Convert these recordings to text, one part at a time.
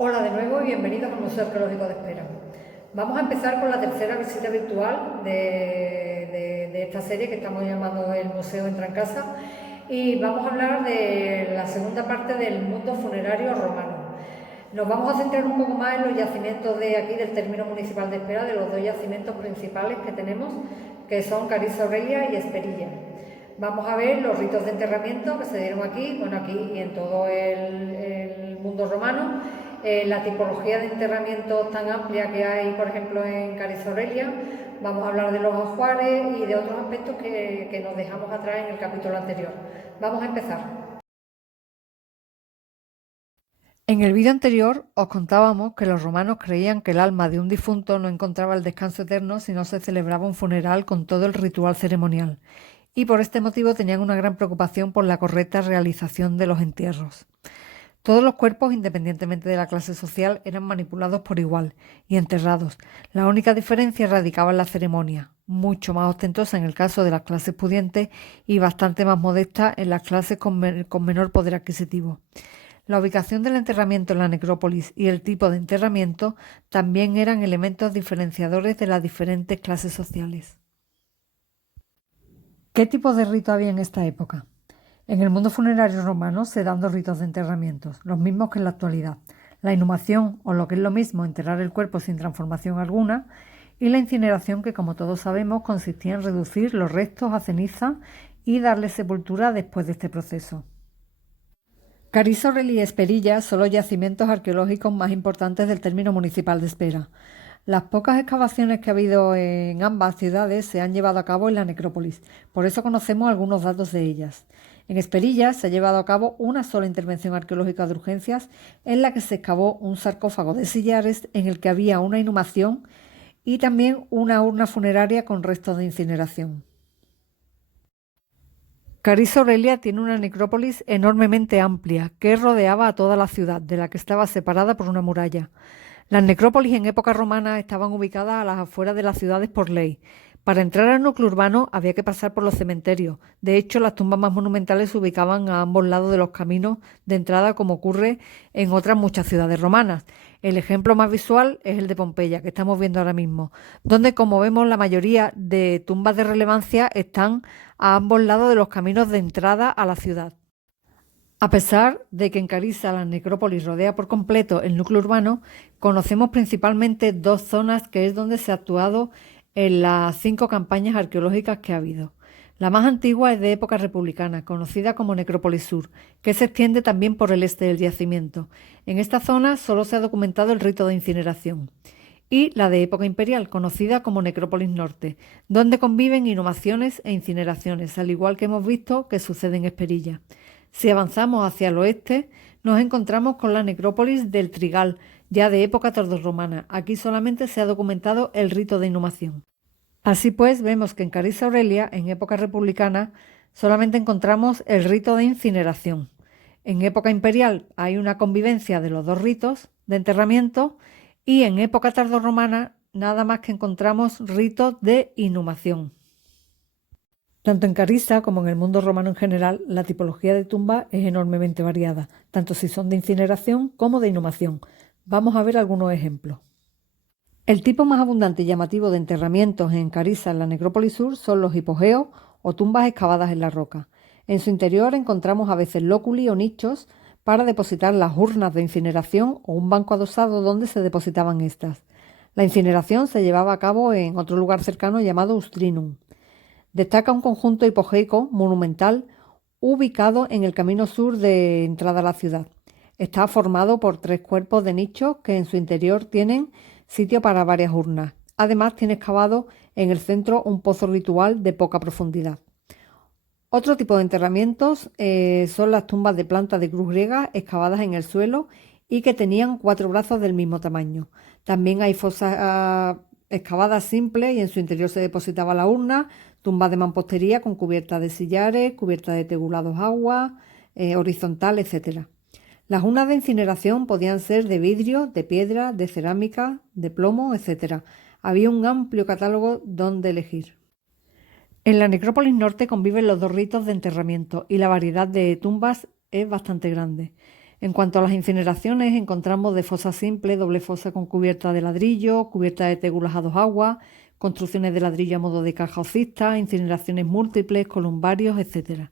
Hola de nuevo y bienvenidos al Museo Arqueológico de Espera. Vamos a empezar con la tercera visita virtual de esta serie que estamos llamando El Museo Entra en Casa, y vamos a hablar de la segunda parte del mundo funerario romano. Nos vamos a centrar un poco más en los yacimientos de aquí del término municipal de Espera, de los dos yacimientos principales que tenemos, que son Carissa Aurelia y Esperilla. Vamos a ver los ritos de enterramiento que se dieron aquí, aquí y en todo el mundo romano, la tipología de enterramientos tan amplia que hay, por ejemplo, en Carissa Aurelia. Vamos a hablar de los ajuares y de otros aspectos que nos dejamos atrás en el capítulo anterior. Vamos a empezar. En el vídeo anterior os contábamos que los romanos creían que el alma de un difunto no encontraba el descanso eterno si no se celebraba un funeral con todo el ritual ceremonial, y por este motivo tenían una gran preocupación por la correcta realización de los entierros. Todos los cuerpos, independientemente de la clase social, eran manipulados por igual y enterrados. La única diferencia radicaba en la ceremonia, mucho más ostentosa en el caso de las clases pudientes y bastante más modesta en las clases con menor poder adquisitivo. La ubicación del enterramiento en la necrópolis y el tipo de enterramiento también eran elementos diferenciadores de las diferentes clases sociales. ¿Qué tipo de rito había en esta época? En el mundo funerario romano se dan dos ritos de enterramientos, los mismos que en la actualidad: la inhumación, o lo que es lo mismo, enterrar el cuerpo sin transformación alguna, y la incineración, que como todos sabemos consistía en reducir los restos a ceniza y darle sepultura después de este proceso. Carissa Aurelia y Esperilla son los yacimientos arqueológicos más importantes del término municipal de Espera. Las pocas excavaciones que ha habido en ambas ciudades se han llevado a cabo en la necrópolis, por eso conocemos algunos datos de ellas. En Esperilla se ha llevado a cabo una sola intervención arqueológica de urgencias, en la que se excavó un sarcófago de sillares en el que había una inhumación y también una urna funeraria con restos de incineración. Carissa Aurelia tiene una necrópolis enormemente amplia que rodeaba a toda la ciudad, de la que estaba separada por una muralla. Las necrópolis en época romana estaban ubicadas a las afueras de las ciudades por ley. Para entrar al núcleo urbano había que pasar por los cementerios. De hecho, las tumbas más monumentales se ubicaban a ambos lados de los caminos de entrada, como ocurre en otras muchas ciudades romanas. El ejemplo más visual es el de Pompeya, que estamos viendo ahora mismo, donde, como vemos, la mayoría de tumbas de relevancia están a ambos lados de los caminos de entrada a la ciudad. A pesar de que en Carissa la necrópolis rodea por completo el núcleo urbano, conocemos principalmente dos zonas que es donde se ha actuado en las 5 campañas arqueológicas que ha habido. La más antigua es de época republicana, conocida como Necrópolis Sur, que se extiende también por el este del yacimiento. En esta zona solo se ha documentado el rito de incineración. Y la de época imperial, conocida como Necrópolis Norte, donde conviven inhumaciones e incineraciones, al igual que hemos visto que sucede en Esperilla. Si avanzamos hacia el oeste, nos encontramos con la necrópolis del Trigal, ya de época tardorromana. Aquí solamente se ha documentado el rito de inhumación. Así pues, vemos que en Carissa Aurelia, en época republicana, solamente encontramos el rito de incineración. En época imperial hay una convivencia de los dos ritos de enterramiento, y en época tardorromana nada más que encontramos ritos de inhumación. Tanto en Carissa como en el mundo romano en general, la tipología de tumba es enormemente variada, tanto si son de incineración como de inhumación. Vamos a ver algunos ejemplos. El tipo más abundante y llamativo de enterramientos en Carissa, en la necrópolis sur, son los hipogeos o tumbas excavadas en la roca. En su interior encontramos a veces lóculi o nichos para depositar las urnas de incineración o un banco adosado donde se depositaban estas. La incineración se llevaba a cabo en otro lugar cercano llamado Ustrinum. Destaca un conjunto hipogeico monumental ubicado en el camino sur de entrada a la ciudad. Está formado por 3 cuerpos de nichos que en su interior tienen sitio para varias urnas. Además, tiene excavado en el centro un pozo ritual de poca profundidad. Otro tipo de enterramientos son las tumbas de planta de cruz griega excavadas en el suelo y que tenían 4 brazos del mismo tamaño. También hay fosas excavadas simples y en su interior se depositaba la urna, tumbas de mampostería con cubierta de sillares, cubierta de tegulados agua, horizontal, etc. Las urnas de incineración podían ser de vidrio, de piedra, de cerámica, de plomo, etc. Había un amplio catálogo donde elegir. En la necrópolis norte conviven los dos ritos de enterramiento y la variedad de tumbas es bastante grande. En cuanto a las incineraciones, encontramos de fosa simple, doble fosa con cubierta de ladrillo, cubierta de tégulas a dos aguas, construcciones de ladrillo a modo de caja o cista, incineraciones múltiples, columbarios, etc.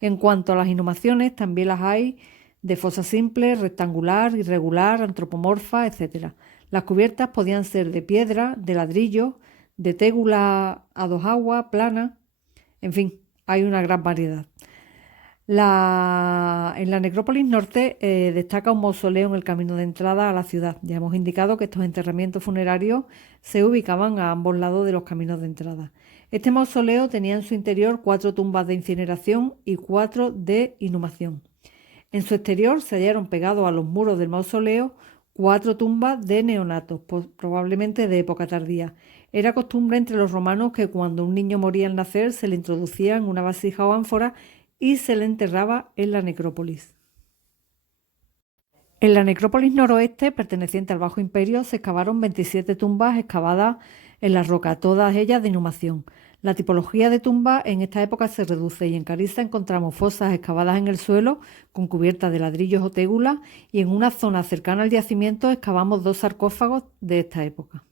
En cuanto a las inhumaciones, también las hay de fosa simple, rectangular, irregular, antropomorfa, etc. Las cubiertas podían ser de piedra, de ladrillo, de tégula a dos aguas, plana, en fin, hay una gran variedad. En la necrópolis norte destaca un mausoleo en el camino de entrada a la ciudad. Ya hemos indicado que estos enterramientos funerarios se ubicaban a ambos lados de los caminos de entrada. Este mausoleo tenía en su interior 4 tumbas de incineración y 4 de inhumación. En su exterior se hallaron pegados a los muros del mausoleo 4 tumbas de neonatos, probablemente de época tardía. Era costumbre entre los romanos que cuando un niño moría al nacer se le introducía en una vasija o ánfora y se le enterraba en la necrópolis. En la necrópolis noroeste, perteneciente al Bajo Imperio, se excavaron 27 tumbas excavadas en la roca, todas ellas de inhumación. La tipología de tumbas en esta época se reduce y en Cariza encontramos fosas excavadas en el suelo con cubiertas de ladrillos o tégulas y en una zona cercana al yacimiento excavamos 2 sarcófagos de esta época.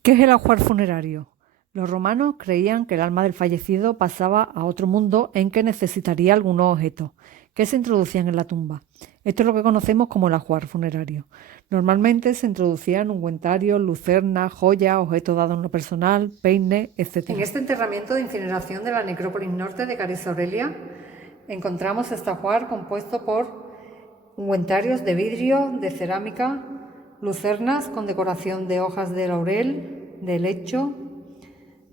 ¿Qué es el ajuar funerario? Los romanos creían que el alma del fallecido pasaba a otro mundo en que necesitaría algunos objetos que se introducían en la tumba. Esto es lo que conocemos como el ajuar funerario. Normalmente se introducían ungüentarios, lucernas, joyas, objetos de adorno personal, peines, etc. En este enterramiento de incineración de la necrópolis norte de Carissa Aurelia encontramos este ajuar compuesto por ungüentarios de vidrio, de cerámica, lucernas con decoración de hojas de laurel, de helecho,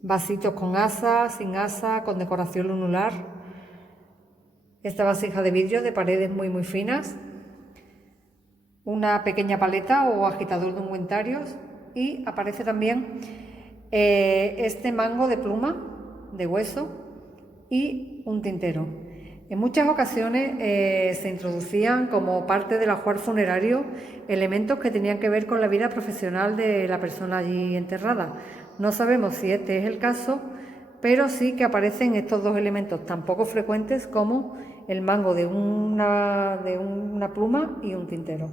vasitos con asa, sin asa, con decoración lunular. Esta vasija de vidrio de paredes muy finas, una pequeña paleta o agitador de ungüentarios y aparece también este mango de pluma, de hueso y un tintero. En muchas ocasiones se introducían como parte del ajuar funerario elementos que tenían que ver con la vida profesional de la persona allí enterrada. No sabemos si este es el caso, pero sí que aparecen estos 2 elementos tan poco frecuentes como el mango de una pluma y un tintero.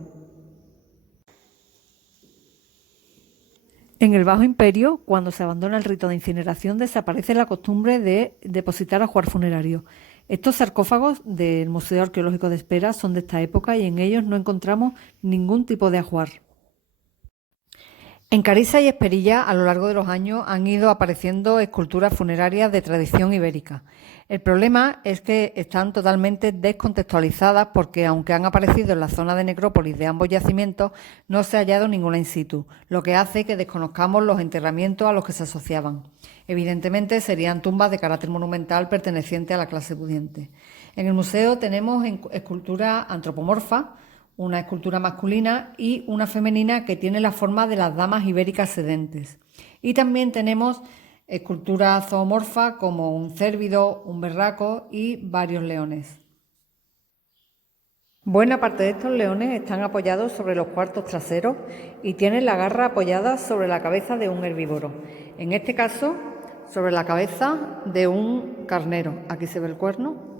En el Bajo Imperio, cuando se abandona el rito de incineración, desaparece la costumbre de depositar ajuar funerario. Estos sarcófagos del Museo Arqueológico de Espera son de esta época y en ellos no encontramos ningún tipo de ajuar. En Carissa y Esperilla, a lo largo de los años, han ido apareciendo esculturas funerarias de tradición ibérica. El problema es que están totalmente descontextualizadas porque, aunque han aparecido en la zona de necrópolis de ambos yacimientos, no se ha hallado ninguna in situ, lo que hace que desconozcamos los enterramientos a los que se asociaban. Evidentemente, serían tumbas de carácter monumental pertenecientes a la clase pudiente. En el museo tenemos esculturas antropomorfas, una escultura masculina y una femenina que tiene la forma de las damas ibéricas sedentes. Y también tenemos esculturas zoomorfas como un cérvido, un berraco y varios leones. Buena parte de estos leones están apoyados sobre los cuartos traseros y tienen la garra apoyada sobre la cabeza de un herbívoro. En este caso, sobre la cabeza de un carnero. Aquí se ve el cuerno.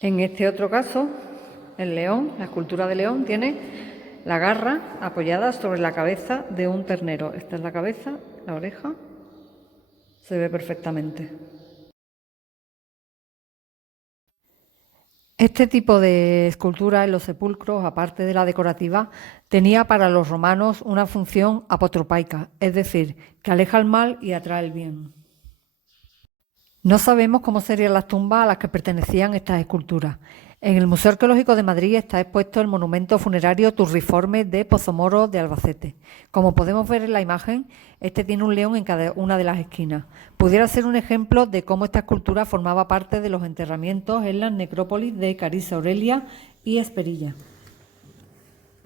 En este otro caso, el león, la escultura de león, tiene la garra apoyada sobre la cabeza de un ternero. Esta es la cabeza, la oreja, se ve perfectamente. Este tipo de escultura en los sepulcros, aparte de la decorativa, tenía para los romanos una función apotropaica, es decir, que aleja el mal y atrae el bien. No sabemos cómo serían las tumbas a las que pertenecían estas esculturas. En el Museo Arqueológico de Madrid está expuesto el monumento funerario Turriforme de Pozomoro de Albacete. Como podemos ver en la imagen, este tiene un león en cada una de las esquinas. Pudiera ser un ejemplo de cómo esta escultura formaba parte de los enterramientos en las necrópolis de Carissa Aurelia y Esperilla.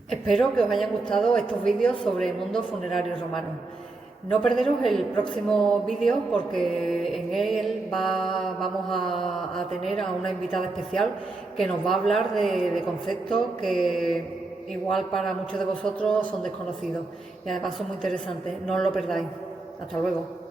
Espero que os hayan gustado estos vídeos sobre el mundo funerario romano. No perderos el próximo vídeo porque en él vamos a tener a una invitada especial que nos va a hablar de conceptos que igual para muchos de vosotros son desconocidos y además son muy interesantes. No os lo perdáis. Hasta luego.